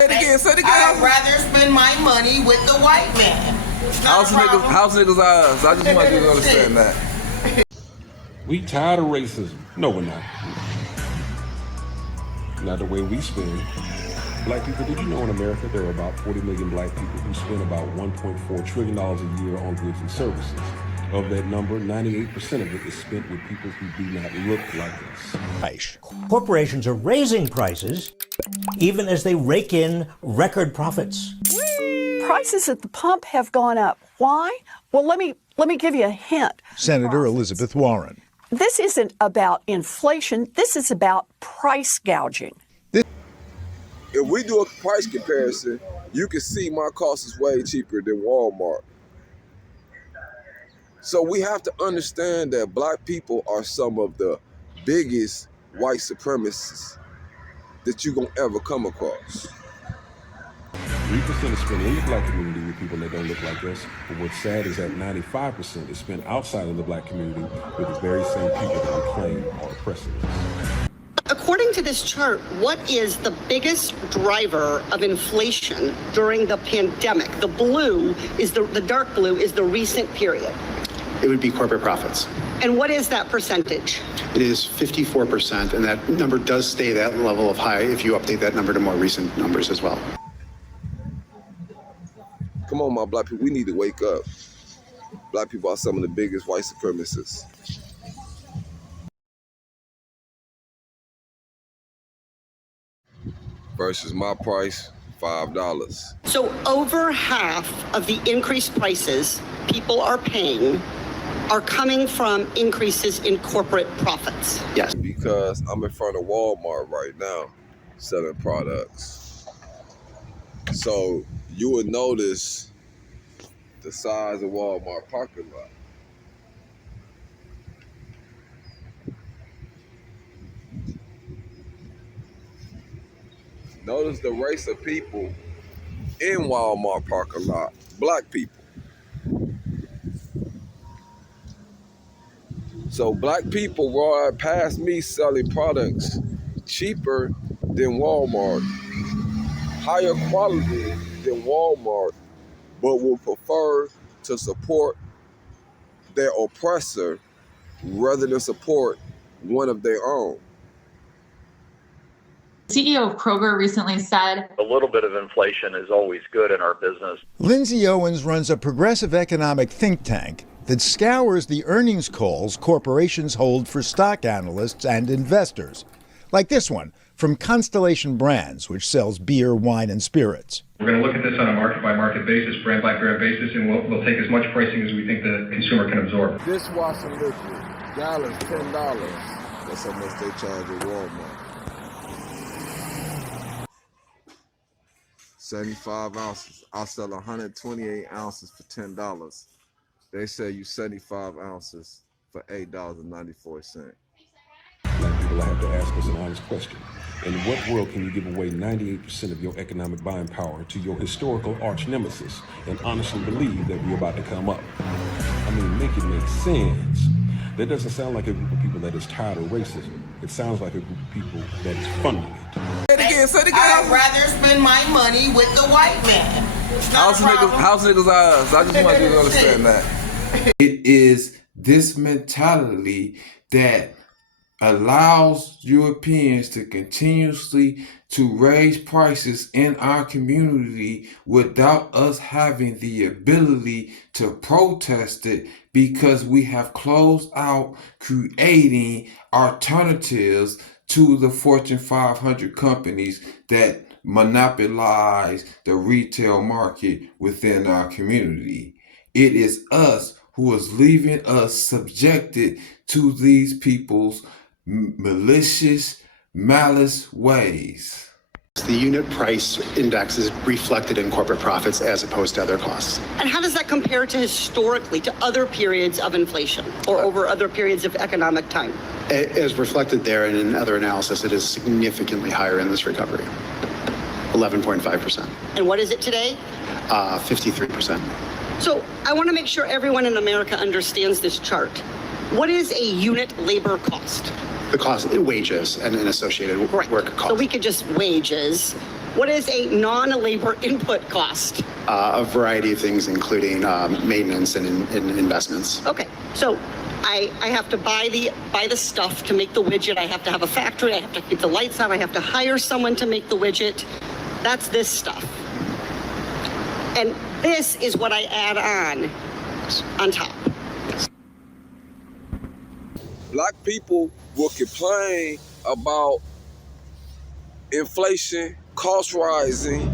Say it again, say it again. I'd rather spend my money with the white man. House niggas eyes. I just want you to understand that. We tired of racism. No, we're not. Not the way we spend. Black people, did you know in America there are about 40 million black people who spend about $1.4 trillion a year on goods and services? Of that number, 98% of it is spent with people who do not look like us. Corporations are raising prices even as they rake in record profits. Prices at the pump have gone up. Why? Well, let me give you a hint. Senator Elizabeth Warren. This isn't about inflation. This is about price gouging. If we do a price comparison, you can see my cost is way cheaper than Walmart. So we have to understand that black people are some of the biggest white supremacists that you're gonna ever come across. 3% is spent in the black community with people that don't look like us, but what's sad is that 95% is spent outside of the black community with the very same people that we claim are oppressing us. According to this chart, what is the biggest driver of inflation during the pandemic? The blue is the dark blue is the recent period. It would be corporate profits. And what is that percentage? It is 54%, and that number does stay that level of high if you update that number to more recent numbers as well. Come on, my black people, we need to wake up. Black people are some of the biggest white supremacists. Versus my price, $5. So over half of the increased prices people are paying are coming from increases in corporate profits. Yes. Because I'm in front of Walmart right now selling products. So you would notice the size of Walmart parking lot. Notice the race of people in Walmart parking lot, black people. So black people ride past me selling products cheaper than Walmart, higher quality than Walmart, but will prefer to support their oppressor rather than support one of their own. CEO of Kroger recently said, a little bit of inflation is always good in our business. Lindsay Owens runs a progressive economic think tank that scours the earnings calls corporations hold for stock analysts and investors, like this one from Constellation Brands, which sells beer, wine, and spirits. We're going to look at this on a market-by-market basis, brand-by-brand basis, and we'll take as much pricing as we think the consumer can absorb. Dishwashing liquid, gallons, $10. That's how much they charge at Walmart. 75 ounces. I sell 128 ounces for $10. They sell you 75 ounces for $8.94. Black people, I have to ask us an honest question. In what world can you give away 98% of your economic buying power to your historical arch nemesis and honestly believe that we're about to come up? I mean, make it make sense. That doesn't sound like a group of people that is tired of racism. It sounds like a group of people that is funding it. Say it again, say it again. I'd rather spend my money with the white man. House niggas eyes. I just want you to understand that. It is this mentality that allows Europeans to continuously to raise prices in our community without us having the ability to protest it, because we have closed out creating alternatives to the Fortune 500 companies that monopolize the retail market within our community. It is us who is leaving us subjected to these people's malicious, malice ways. The unit price index is reflected in corporate profits as opposed to other costs. And how does that compare to historically to other periods of inflation or over other periods of economic time? As reflected there and in other analysis, it is significantly higher in this recovery, 11.5%. And what is it today? 53%. So I want to make sure everyone in America understands this chart. What is a unit labor cost? The cost in wages and associated work costs. So we could just wages. What is a non-labor input cost? A variety of things, including maintenance and investments. Okay, so I have to buy the stuff to make the widget. I have to have a factory. I have to keep the lights on. I have to hire someone to make the widget. That's this stuff. And this is what I add on top. Black people will complain about inflation, cost rising,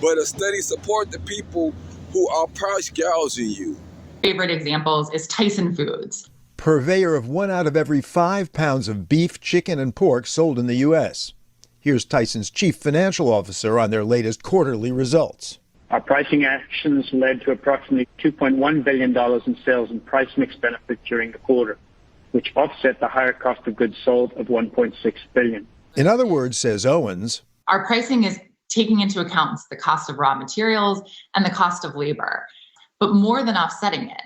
but a steady support the people who are price gouging you. Favorite examples is Tyson Foods. Purveyor of 1 out of every 5 pounds of beef, chicken, and pork sold in the U.S. Here's Tyson's chief financial officer on their latest quarterly results. Our pricing actions led to approximately $2.1 billion in sales and price mix benefit during the quarter, which offset the higher cost of goods sold of $1.6 billion. In other words, says Owens, our pricing is taking into account the cost of raw materials and the cost of labor, but more than offsetting it.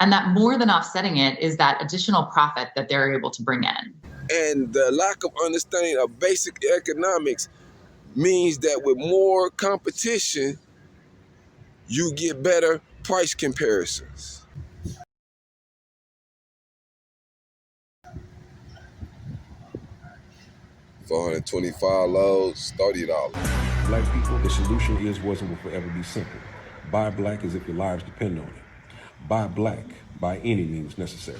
And that more than offsetting it is that additional profit that they're able to bring in. And the lack of understanding of basic economics means that with more competition, you get better price comparisons. $425 loads, $30. Black people, the solution is, was, and will forever be simple. Buy black as if your lives depend on it. Buy black by any means necessary.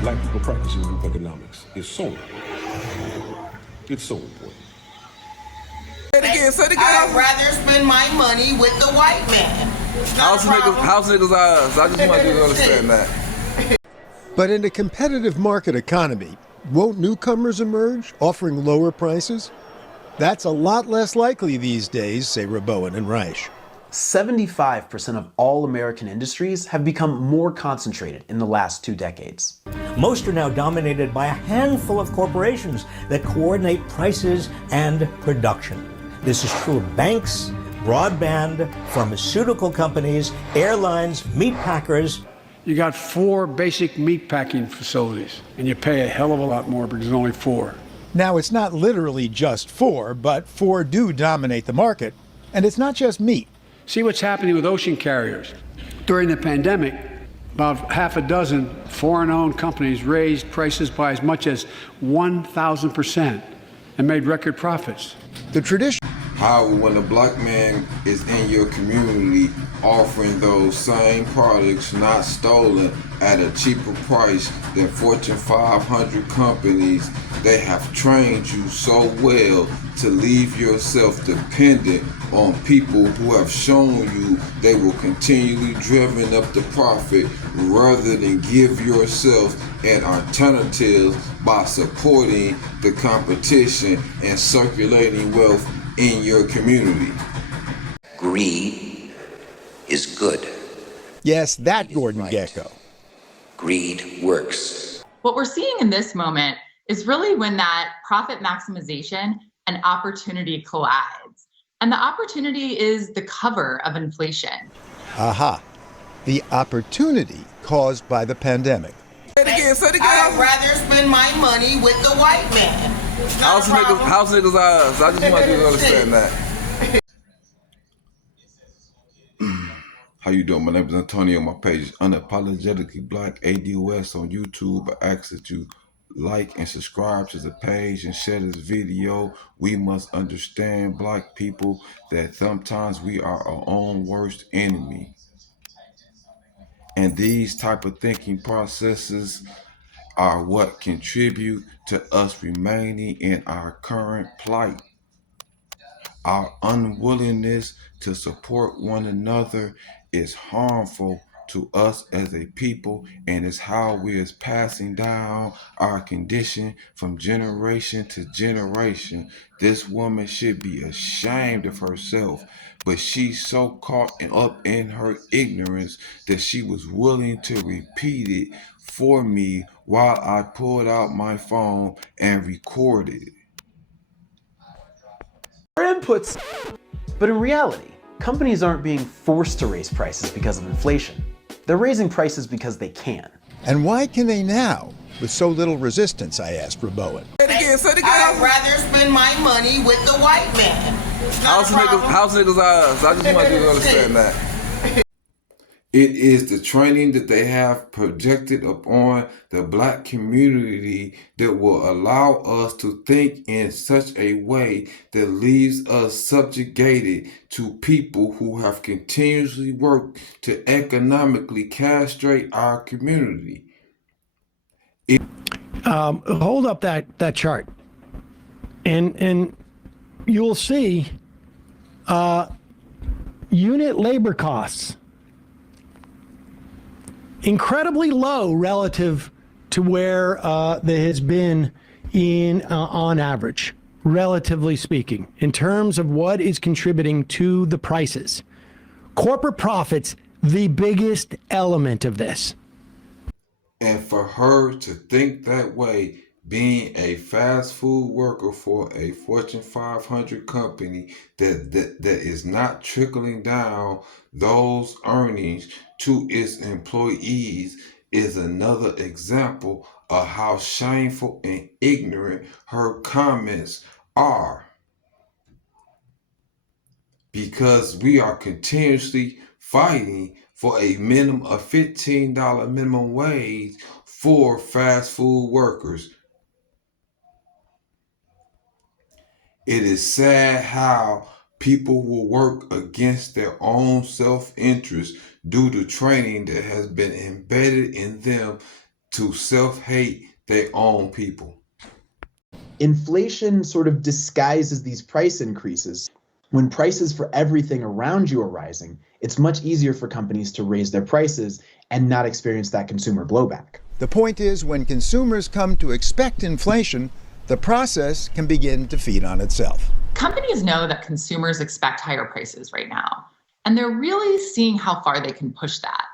Black people practicing group economics is so important. It's so important. Say it again, say it again. I'd rather spend my money with the white man. House niggas eyes. I just want you to understand that. But in a competitive market economy, won't newcomers emerge, offering lower prices? That's a lot less likely these days, say Rabowen and Reich. 75% of all American industries have become more concentrated in the last 2 decades. Most are now dominated by a handful of corporations that coordinate prices and production. This is true of banks, broadband, pharmaceutical companies, airlines, meat packers. You got 4 basic meat packing facilities, and you pay a hell of a lot more because there's only 4. Now, it's not literally just 4, but 4 do dominate the market. And it's not just meat. See what's happening with ocean carriers. During the pandemic, about half a dozen foreign-owned companies raised prices by as much as 1,000% and made record profits. The tradition. However, when a black man is in your community offering those same products not stolen at a cheaper price than Fortune 500 companies, they have trained you so well to leave yourself dependent on people who have shown you they will continually driven up the profit rather than give yourself an alternative by supporting the competition and circulating wealth in your community. Greed is good. Yes, that Gordon Gekko. Greed works. What we're seeing in this moment is really when that profit maximization and opportunity collides. And the opportunity is the cover of inflation. Aha. The opportunity caused by the pandemic. Say it again, say it again. I'd rather spend my money with the white man. House niggas eyes. I just want you to understand that. How you doing? My name is Antonio. My page is Unapologetically Black ADOS on YouTube. I ask that you like and subscribe to the page and share this video. We must understand, black people, that sometimes we are our own worst enemy. And these type of thinking processes are what contribute to us remaining in our current plight. Our unwillingness to support one another is harmful to us as a people, and is how we is passing down our condition from generation to generation. This woman should be ashamed of herself, but she's so caught up in her ignorance that she was willing to repeat it for me while I pulled out my phone and recorded it. Our inputs. But in reality, companies aren't being forced to raise prices because of inflation. They're raising prices because they can. And why can they now, with so little resistance, I asked Rabowen. Say it again, say it again. I'd rather spend my money with the white man. House niggas eyes. I just want you to understand that. It is the training that they have projected upon the black community that will allow us to think in such a way that leaves us subjugated to people who have continuously worked to economically castrate our community. Hold up that chart, and you'll see unit labor costs incredibly low relative to where there has been on average, relatively speaking, in terms of what is contributing to the prices. Corporate profits, the biggest element of this. And for her to think that way, being a fast food worker for a Fortune 500 company that is not trickling down those earnings to its employees, is another example of how shameful and ignorant her comments are. Because we are continuously fighting for a minimum of $15 minimum wage for fast food workers. It is sad how people will work against their own self-interest due to training that has been embedded in them to self-hate their own people. Inflation sort of disguises these price increases. When prices for everything around you are rising, it's much easier for companies to raise their prices and not experience that consumer blowback. The point is, when consumers come to expect inflation, the process can begin to feed on itself. Companies know that consumers expect higher prices right now, and they're really seeing how far they can push that.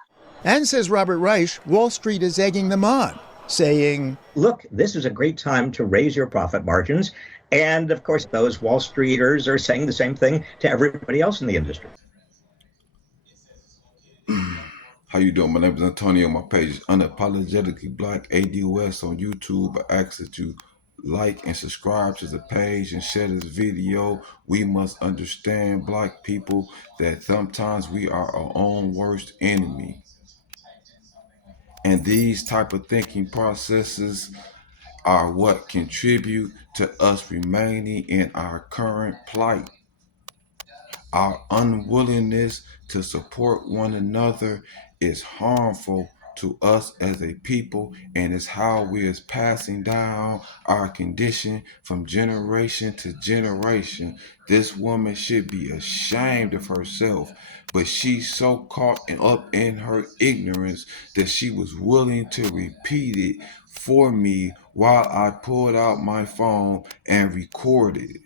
And says Robert Reich, Wall Street is egging them on, saying, look, this is a great time to raise your profit margins. And of course, those Wall Streeters are saying the same thing to everybody else in the industry. How you doing? My name is Antonio. My page is Unapologetically Black ADOS on YouTube. I ask that you like and subscribe to the page and share this video. We must understand, black people, that sometimes we are our own worst enemy. And these type of thinking processes are what contribute to us remaining in our current plight. Our unwillingness to support one another is harmful to us as a people, and is how we is passing down our condition from generation to generation. This woman should be ashamed of herself, but she's so caught up in her ignorance that she was willing to repeat it for me while I pulled out my phone and recorded it.